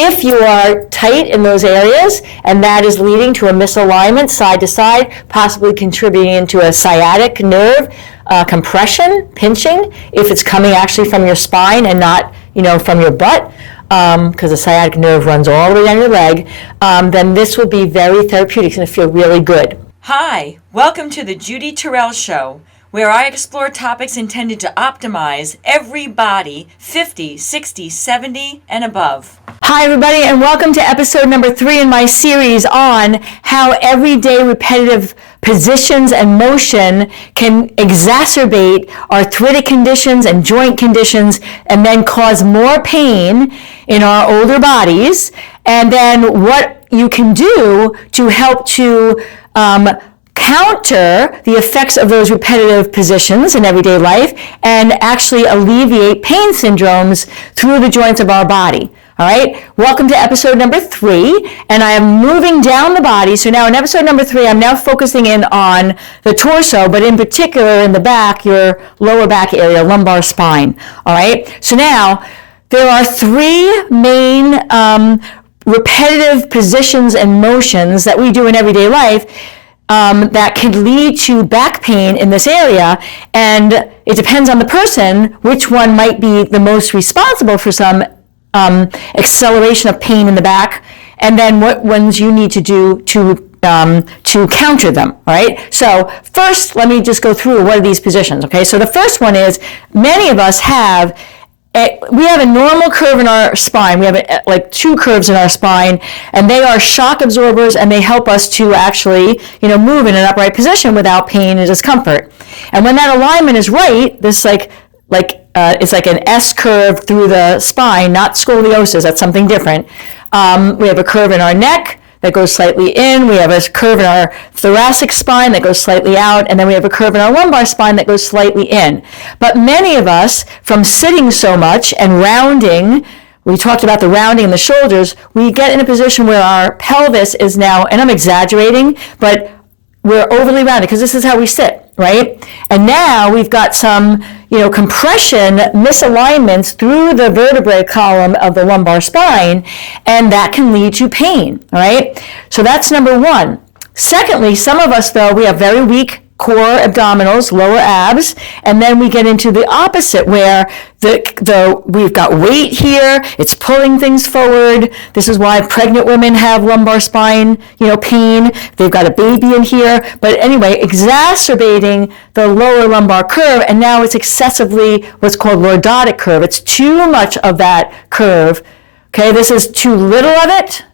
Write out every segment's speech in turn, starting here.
If you are tight in those areas, and that is leading to a misalignment side to side, possibly contributing to a sciatic nerve compression, pinching, if it's coming actually from your spine and not, from your butt, because the sciatic nerve runs all the way down your leg, then this will be very therapeutic. It's going to feel really good. Hi, welcome to the Judy Terrell Show, where I explore topics intended to optimize every body 50, 60, 70, and above. Hi, everybody, and welcome to episode number 3 in my series on how everyday repetitive positions and motion can exacerbate arthritic conditions and joint conditions and then cause more pain in our older bodies, and then what you can do to help to counter the effects of those repetitive positions in everyday life and actually alleviate pain syndromes through the joints of our body. All right, welcome to episode number 3, and I am moving down the body. So now in episode number 3, I'm now focusing in on the torso, but in particular in the back, your lower back area, lumbar spine. All right, so now there are 3 main repetitive positions and motions that we do in everyday life that can lead to back pain in this area, and it depends on the person which one might be the most responsible for some acceleration of pain in the back, and then what ones you need to do to counter them, all right? So first, let me just go through what are these positions, okay? So the first one is, many of us we have a normal curve in our spine. We have like 2 curves in our spine, and they are shock absorbers, and they help us to actually, move in an upright position without pain and discomfort. And when that alignment is right, this it's like an S curve through the spine, not scoliosis. That's something different. We have a curve in our neck that goes slightly in. We have a curve in our thoracic spine that goes slightly out, and then we have a curve in our lumbar spine that goes slightly in. But many of us, from sitting so much and rounding, we talked about the rounding in the shoulders, we get in a position where our pelvis is now, and I'm exaggerating, but we're overly rounded because this is how we sit, right? And now we've got some, compression misalignments through the vertebrae column of the lumbar spine, and that can lead to pain, all right? So that's number 1. Secondly, some of us, though, we have very weak core abdominals, lower abs, and then we get into the opposite where we've got weight here, it's pulling things forward. This is why pregnant women have lumbar spine, pain. They've got a baby in here. But anyway, exacerbating the lower lumbar curve, and now it's excessively what's called lordotic curve. It's too much of that curve. Okay, this is too little of it.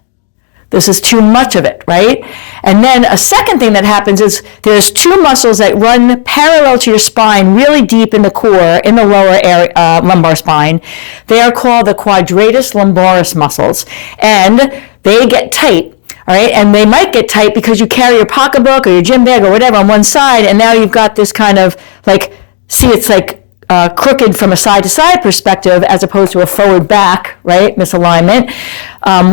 This is too much of it, right? And then a second thing that happens is there's 2 muscles that run parallel to your spine, really deep in the core, in the lower area, lumbar spine. They are called the quadratus lumbaris muscles, and they get tight, all right? And they might get tight because you carry your pocketbook or your gym bag or whatever on one side, and now you've got this kind of it's like crooked from a side-to-side perspective as opposed to a forward-back, right, misalignment.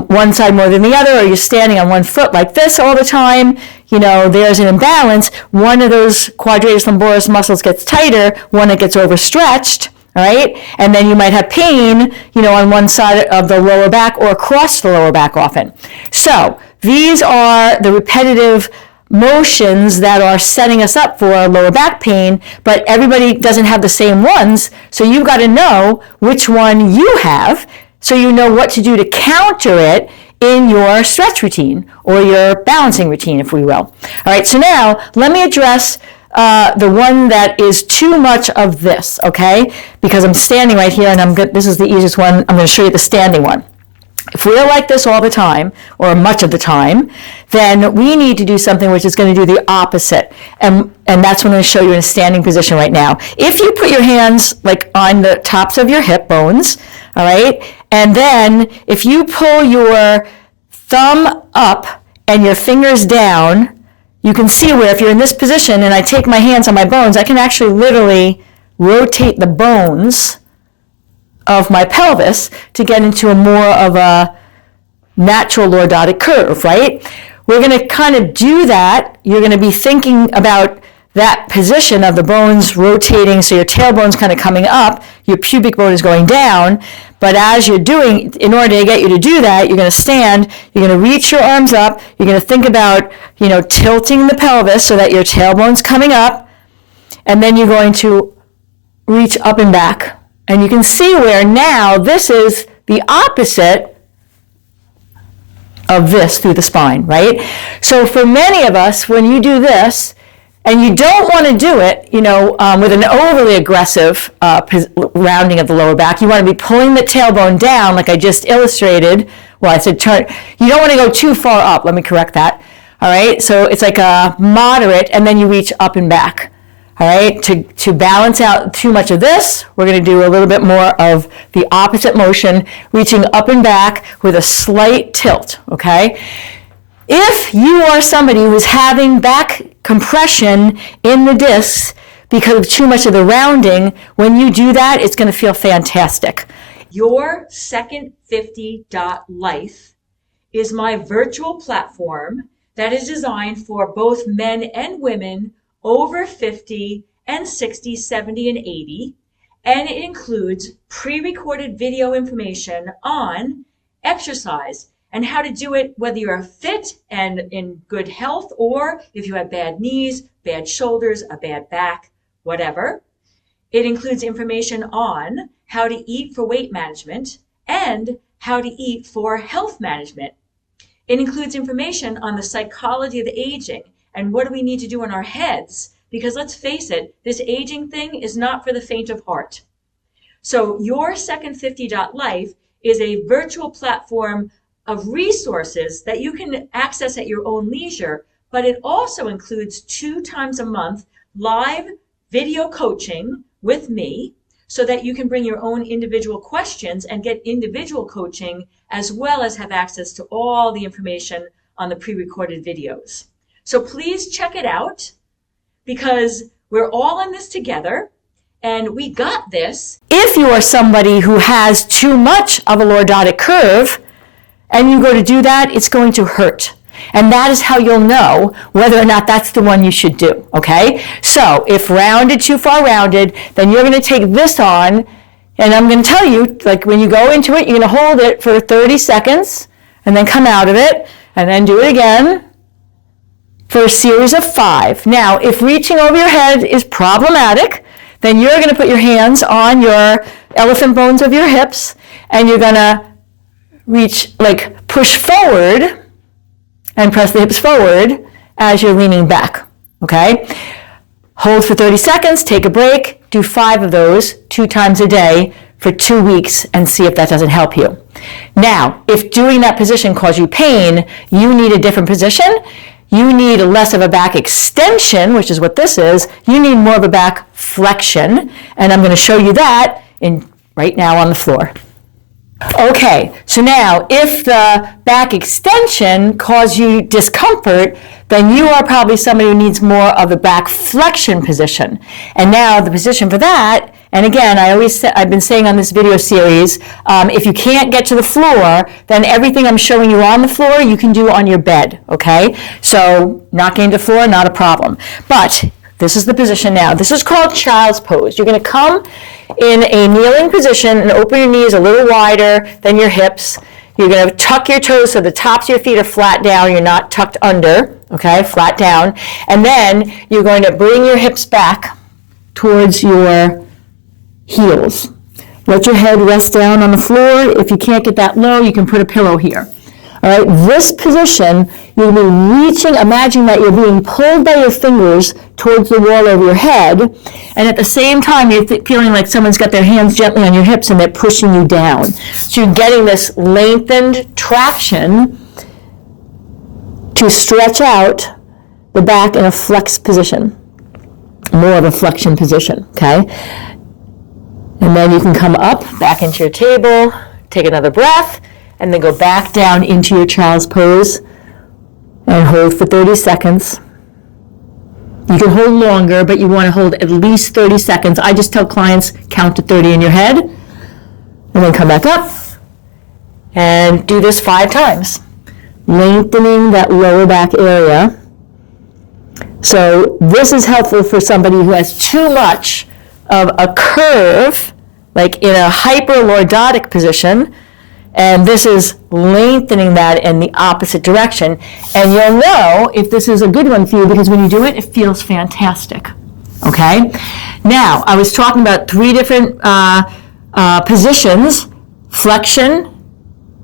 One side more than the other, or you're standing on one foot like this all the time, there's an imbalance. One of those quadratus lumbaris muscles gets tighter, one that gets overstretched, all right? And then you might have pain, on one side of the lower back or across the lower back often. So these are the repetitive motions that are setting us up for lower back pain, but everybody doesn't have the same ones, so you've got to know which one you have so you know what to do to counter it in your stretch routine or your balancing routine, if we will. All right, so now let me address the one that is too much of this, okay? Because I'm standing right here, and this is the easiest one. I'm going to show you the standing one. If we're like this all the time, or much of the time, then we need to do something which is going to do the opposite. And that's what I'm going to show you in a standing position right now. If you put your hands on the tops of your hip bones, all right, and then if you pull your thumb up and your fingers down, you can see where if you're in this position and I take my hands on my bones, I can actually literally rotate the bones of my pelvis to get into a more of a natural lordotic curve, right? We're going to kind of do that. You're going to be thinking about that position of the bones rotating, so your tailbone's kind of coming up, your pubic bone is going down. But as you're doing, in order to get you to do that, you're going to stand, you're going to reach your arms up, you're going to think about, tilting the pelvis so that your tailbone's coming up, and then you're going to reach up and back. And you can see where now this is the opposite of this through the spine, right? So for many of us, when you do this, and you don't want to do it, with an overly aggressive rounding of the lower back. You want to be pulling the tailbone down, like I just illustrated. Well, I said turn. You don't want to go too far up. Let me correct that. All right. So it's like a moderate, and then you reach up and back. All right. To balance out too much of this, we're going to do a little bit more of the opposite motion, reaching up and back with a slight tilt. Okay. If you are somebody who's having back compression in the discs because of too much of the rounding, when you do that, it's going to feel fantastic. Your Second 50.life is my virtual platform that is designed for both men and women over 50 and 60, 70, and 80. And it includes pre-recorded video information on exercise and how to do it, whether you're fit and in good health, or if you have bad knees, bad shoulders, a bad back, whatever. It includes information on how to eat for weight management and how to eat for health management. It includes information on the psychology of aging and what do we need to do in our heads, because let's face it, this aging thing is not for the faint of heart. So your Second 50.life is a virtual platform of resources that you can access at your own leisure, but it also includes 2 times a month live video coaching with me so that you can bring your own individual questions and get individual coaching, as well as have access to all the information on the pre-recorded videos. So please check it out, because we're all in this together and we got this. If you are somebody who has too much of a lordotic curve, and you go to do that, it's going to hurt. And that is how you'll know whether or not that's the one you should do, okay? So if rounded, too far rounded, then you're going to take this on, and I'm going to tell you, like when you go into it, you're going to hold it for 30 seconds, and then come out of it, and then do it again for a series of 5. Now, if reaching over your head is problematic, then you're going to put your hands on your elephant bones of your hips, and you're going to push forward and press the hips forward as you're leaning back, okay? Hold for 30 seconds, take a break, do 5 of those 2 times a day for 2 weeks and see if that doesn't help you. Now, if doing that position causes you pain, you need a different position. You need less of a back extension, which is what this is. You need more of a back flexion, and I'm going to show you that right now on the floor. Okay, so now if the back extension caused you discomfort, then you are probably somebody who needs more of a back flexion position. And now the position for that, and again, I've been saying on this video series, if you can't get to the floor, then everything I'm showing you on the floor, you can do on your bed, okay? So not getting to the floor, not a problem. But this is the position now. This is called child's pose. You're going to come in a kneeling position and open your knees a little wider than your hips. You're going to tuck your toes so the tops of your feet are flat down. You're not tucked under, okay, flat down. And then you're going to bring your hips back towards your heels. Let your head rest down on the floor. If you can't get that low, you can put a pillow here. All right, this position, you'll be reaching, imagine that you're being pulled by your fingers towards the wall over your head, and at the same time, you're feeling like someone's got their hands gently on your hips and they're pushing you down. So you're getting this lengthened traction to stretch out the back in a flex position, more of a flexion position, okay? And then you can come up, back into your table, take another breath, and then go back down into your child's pose and hold for 30 seconds. You can hold longer, but you want to hold at least 30 seconds. I just tell clients, count to 30 in your head, and then come back up and do this 5 times, lengthening that lower back area. So this is helpful for somebody who has too much of a curve, like in a hyperlordotic position, and this is lengthening that in the opposite direction. And you'll know if this is a good one for you because when you do it, it feels fantastic. Okay? Now, I was talking about 3 different positions: flexion,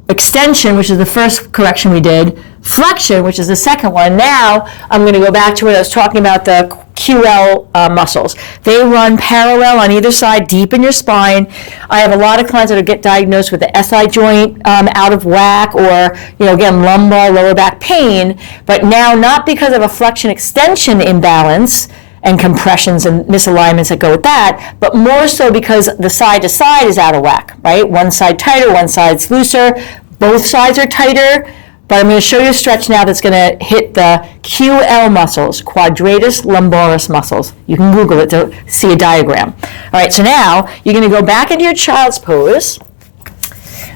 extension, which is the first correction we did, flexion, which is the second one. Now, I'm going to go back to what I was talking about, the QL muscles. They run parallel on either side, deep in your spine. I have a lot of clients that get diagnosed with the SI joint out of whack, or, again, lumbar, lower back pain, but now not because of a flexion extension imbalance and compressions and misalignments that go with that, but more so because the side to side is out of whack, right? One side tighter, one side's looser, both sides are tighter, but I'm going to show you a stretch now that's going to hit the QL muscles, quadratus lumbaris muscles. You can Google it to see a diagram. All right, so now you're going to go back into your child's pose,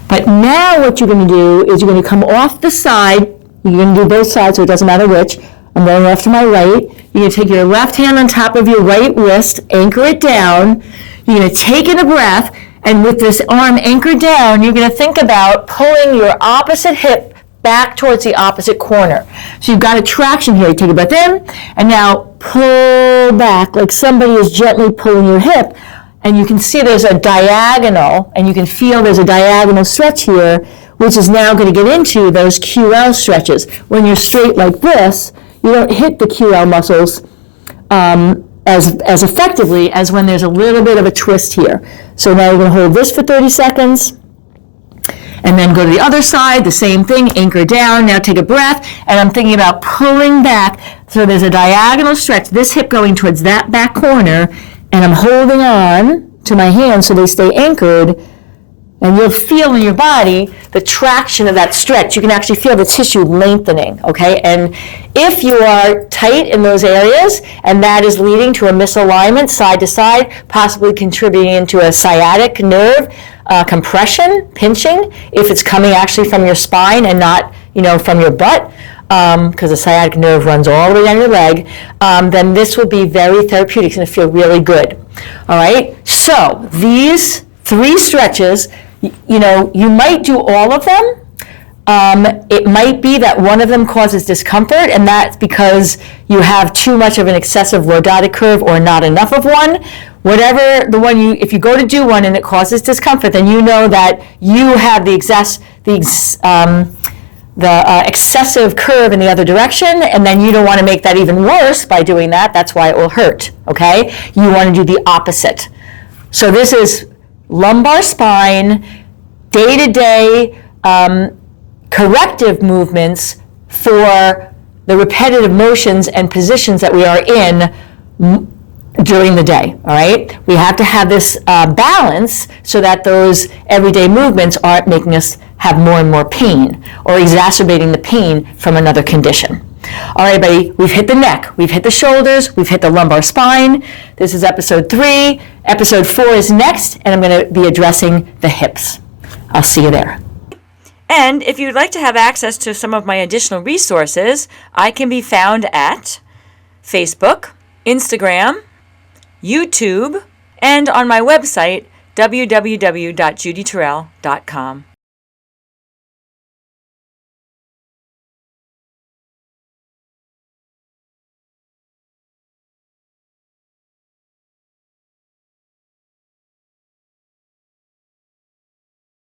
but now what you're going to do is you're going to come off the side. You're going to do both sides, so it doesn't matter which. I'm going left to my right. You're going to take your left hand on top of your right wrist, anchor it down. You're going to take in a breath, and with this arm anchored down, you're going to think about pulling your opposite hip back towards the opposite corner. So you've got a traction here. You take a breath in, and now pull back like somebody is gently pulling your hip. And you can see there's a diagonal, and you can feel there's a diagonal stretch here, which is now going to get into those QL stretches. When you're straight like this, you don't hit the QL muscles as effectively as when there's a little bit of a twist here. So now you're going to hold this for 30 seconds, and then go to the other side, the same thing, anchor down. Now take a breath, and I'm thinking about pulling back. So there's a diagonal stretch, this hip going towards that back corner, and I'm holding on to my hands so they stay anchored. And you'll feel in your body the traction of that stretch. You can actually feel the tissue lengthening, okay? And if you are tight in those areas, and that is leading to a misalignment side to side, possibly contributing into a sciatic nerve compression, pinching, if it's coming actually from your spine and not, from your butt, because the sciatic nerve runs all the way down your leg, then this will be very therapeutic. It's going to feel really good, all right? So these 3 stretches, you might do all of them. It might be that one of them causes discomfort, and that's because you have too much of an excessive lordotic curve or not enough of one. Whatever the one if you go to do one and it causes discomfort, then you know that you have the excessive curve in the other direction, and then you don't want to make that even worse by doing that. That's why it will hurt, okay? You want to do the opposite. So this is lumbar spine, day-to-day corrective movements for the repetitive motions and positions that we are in during the day, all right? We have to have this balance so that those everyday movements aren't making us have more and more pain or exacerbating the pain from another condition. All right, everybody, we've hit the neck, we've hit the shoulders, we've hit the lumbar spine. This is episode 3. Episode 4 is next, and I'm going to be addressing the hips. I'll see you there. And if you'd like to have access to some of my additional resources, I can be found at Facebook, Instagram, YouTube, and on my website, www.judyterrell.com.